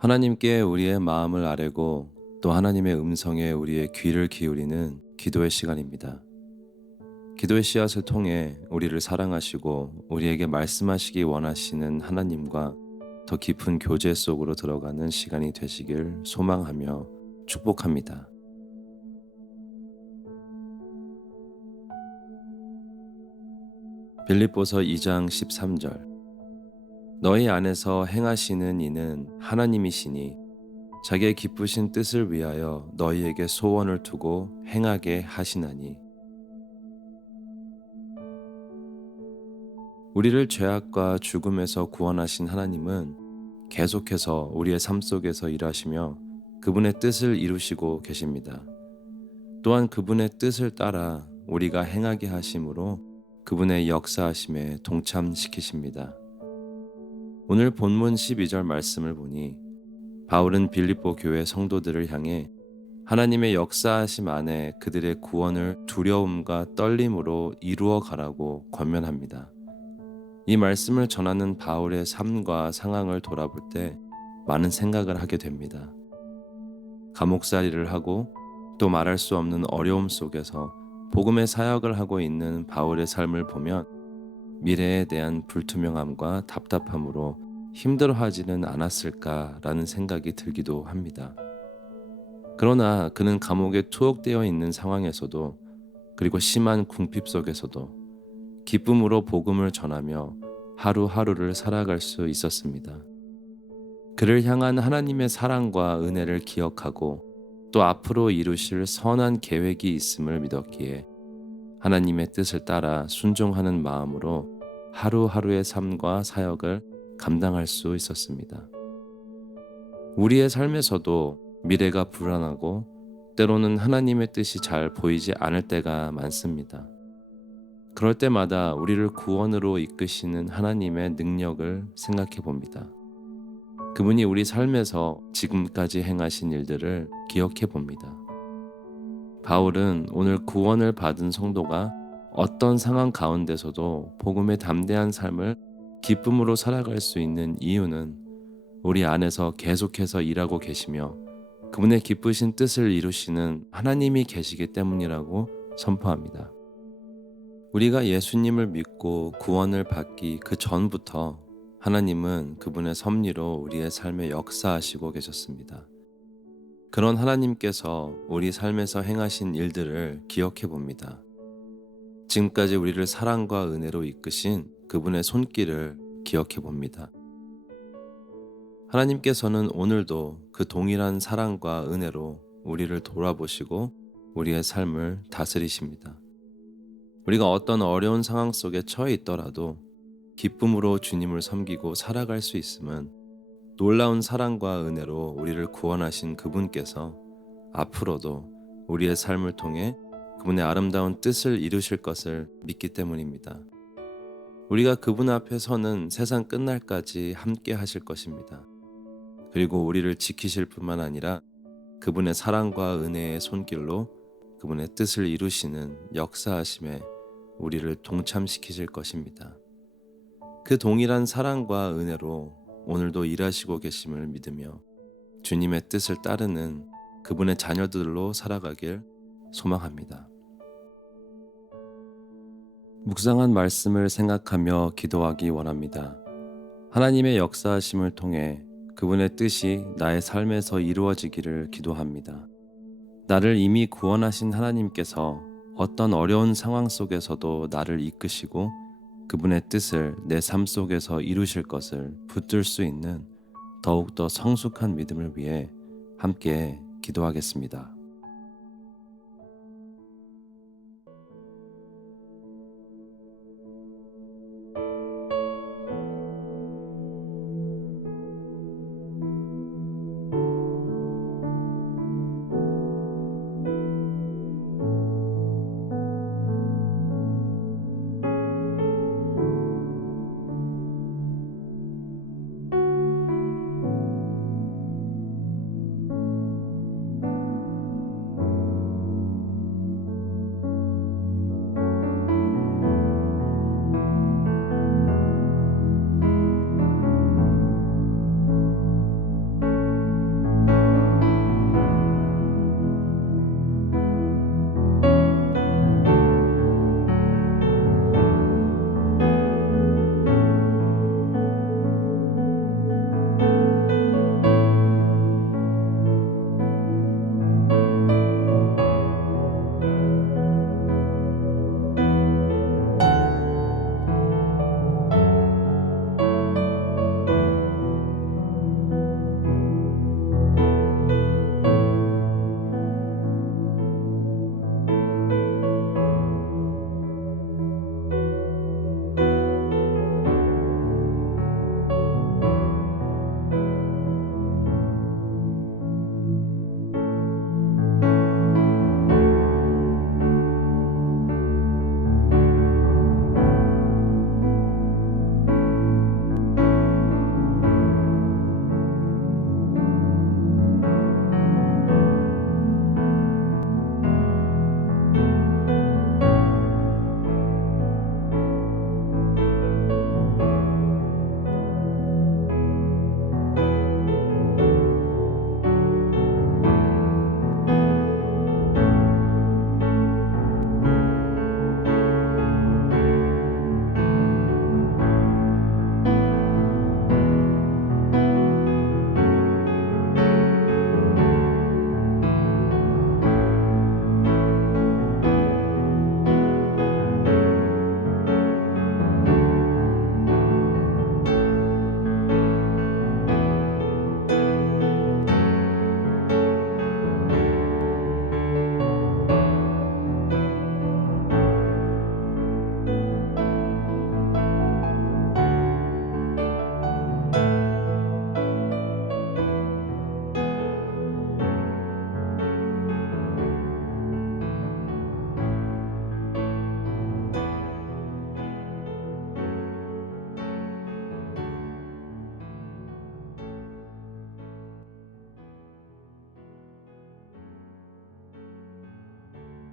하나님께 우리의 마음을 아뢰고 또 하나님의 음성에 우리의 귀를 기울이는 기도의 시간입니다. 기도의 씨앗을 통해 우리를 사랑하시고 우리에게 말씀하시기 원하시는 하나님과 더 깊은 교제 속으로 들어가는 시간이 되시길 소망하며 축복합니다. 빌립보서 2장 13절. 너희 안에서 행하시는 이는 하나님이시니 자기의 기쁘신 뜻을 위하여 너희에게 소원을 두고 행하게 하시나니. 우리를 죄악과 죽음에서 구원하신 하나님은 계속해서 우리의 삶 속에서 일하시며 그분의 뜻을 이루시고 계십니다. 또한 그분의 뜻을 따라 우리가 행하게 하심으로 그분의 역사하심에 동참시키십니다. 오늘 본문 12절 말씀을 보니 바울은 빌립보 교회 성도들을 향해 하나님의 역사하심 안에 그들의 구원을 두려움과 떨림으로 이루어 가라고 권면합니다. 이 말씀을 전하는 바울의 삶과 상황을 돌아볼 때 많은 생각을 하게 됩니다. 감옥살이를 하고 또 말할 수 없는 어려움 속에서 복음의 사역을 하고 있는 바울의 삶을 보면 미래에 대한 불투명함과 답답함으로 힘들어하지는 않았을까라는 생각이 들기도 합니다. 그러나 그는 감옥에 투옥되어 있는 상황에서도 그리고 심한 궁핍 속에서도 기쁨으로 복음을 전하며 하루하루를 살아갈 수 있었습니다. 그를 향한 하나님의 사랑과 은혜를 기억하고 또 앞으로 이루실 선한 계획이 있음을 믿었기에 하나님의 뜻을 따라 순종하는 마음으로 하루하루의 삶과 사역을 감당할 수 있었습니다. 우리의 삶에서도 미래가 불안하고 때로는 하나님의 뜻이 잘 보이지 않을 때가 많습니다. 그럴 때마다 우리를 구원으로 이끄시는 하나님의 능력을 생각해 봅니다. 그분이 우리 삶에서 지금까지 행하신 일들을 기억해 봅니다. 바울은 오늘 구원을 받은 성도가 어떤 상황 가운데서도 복음의 담대한 삶을 기쁨으로 살아갈 수 있는 이유는 우리 안에서 계속해서 일하고 계시며 그분의 기쁘신 뜻을 이루시는 하나님이 계시기 때문이라고 선포합니다. 우리가 예수님을 믿고 구원을 받기 그 전부터 하나님은 그분의 섭리로 우리의 삶에 역사하시고 계셨습니다. 그런 하나님께서 우리 삶에서 행하신 일들을 기억해 봅니다. 지금까지 우리를 사랑과 은혜로 이끄신 그분의 손길을 기억해 봅니다. 하나님께서는 오늘도 그 동일한 사랑과 은혜로 우리를 돌아보시고 우리의 삶을 다스리십니다. 우리가 어떤 어려운 상황 속에 처해 있더라도 기쁨으로 주님을 섬기고 살아갈 수 있음은 놀라운 사랑과 은혜로 우리를 구원하신 그분께서 앞으로도 우리의 삶을 통해 그분의 아름다운 뜻을 이루실 것을 믿기 때문입니다. 우리가 그분 앞에 서는 세상 끝날까지 함께 하실 것입니다. 그리고 우리를 지키실 뿐만 아니라 그분의 사랑과 은혜의 손길로 그분의 뜻을 이루시는 역사하심에 우리를 동참시키실 것입니다. 그 동일한 사랑과 은혜로 오늘도 일하시고 계심을 믿으며 주님의 뜻을 따르는 그분의 자녀들로 살아가길 소망합니다. 묵상한 말씀을 생각하며 기도하기 원합니다. 하나님의 역사하심을 통해 그분의 뜻이 나의 삶에서 이루어지기를 기도합니다. 나를 이미 구원하신 하나님께서 어떤 어려운 상황 속에서도 나를 이끄시고 그분의 뜻을 내 삶 속에서 이루실 것을 붙들 수 있는 더욱더 성숙한 믿음을 위해 함께 기도하겠습니다.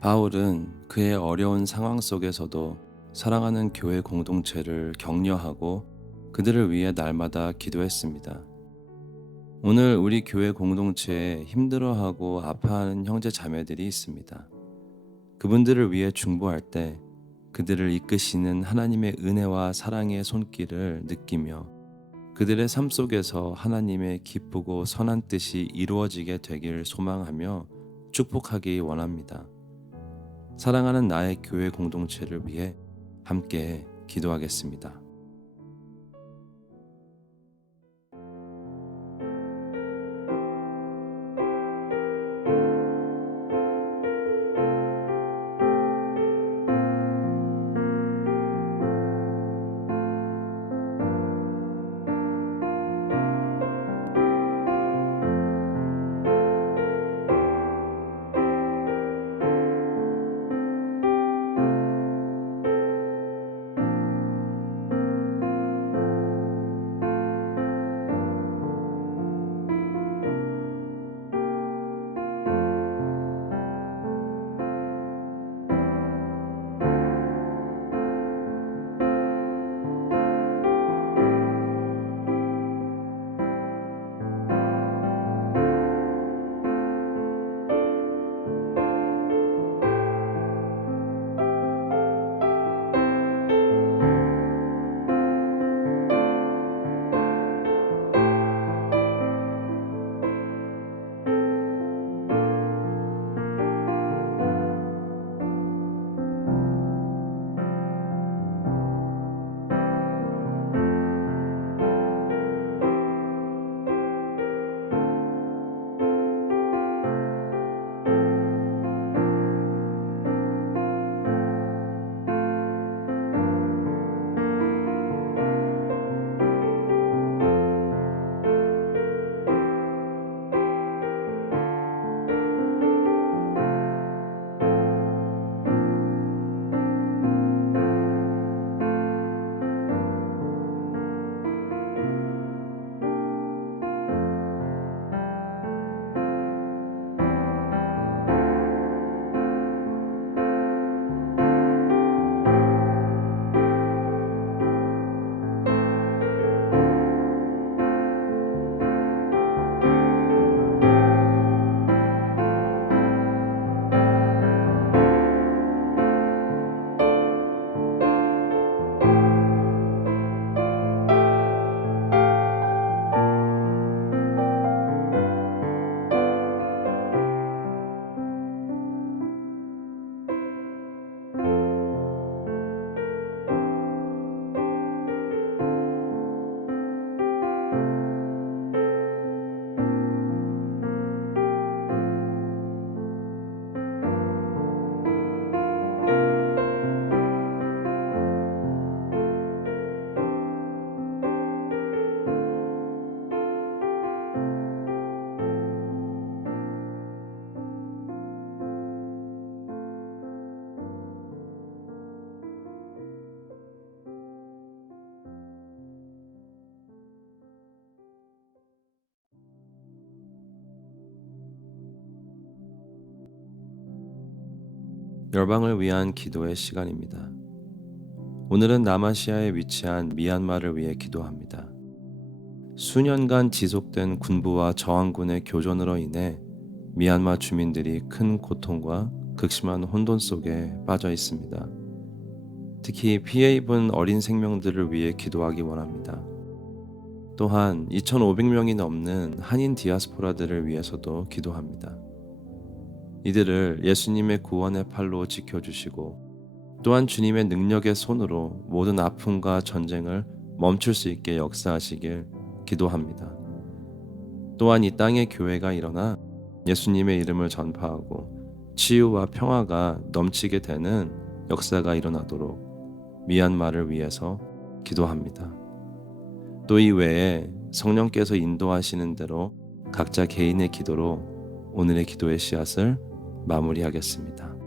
바울은 그의 어려운 상황 속에서도 사랑하는 교회 공동체를 격려하고 그들을 위해 날마다 기도했습니다. 오늘 우리 교회 공동체에 힘들어하고 아파하는 형제 자매들이 있습니다. 그분들을 위해 중보할 때 그들을 이끄시는 하나님의 은혜와 사랑의 손길을 느끼며 그들의 삶 속에서 하나님의 기쁘고 선한 뜻이 이루어지게 되길 소망하며 축복하기 원합니다. 사랑하는 나의 교회 공동체를 위해 함께 기도하겠습니다. 열방을 위한 기도의 시간입니다. 오늘은 남아시아에 위치한 미얀마를 위해 기도합니다. 수년간 지속된 군부와 저항군의 교전으로 인해 미얀마 주민들이 큰 고통과 극심한 혼돈 속에 빠져 있습니다. 특히 피해 입은 어린 생명들을 위해 기도하기 원합니다. 또한 2,500명이 넘는 한인 디아스포라들을 위해서도 기도합니다. 이들을 예수님의 구원의 팔로 지켜주시고 또한 주님의 능력의 손으로 모든 아픔과 전쟁을 멈출 수 있게 역사하시길 기도합니다. 또한 이 땅의 교회가 일어나 예수님의 이름을 전파하고 치유와 평화가 넘치게 되는 역사가 일어나도록 미얀마를 위해서 기도합니다. 또 이 외에 성령께서 인도하시는 대로 각자 개인의 기도로 오늘의 기도의 씨앗을 마무리하겠습니다.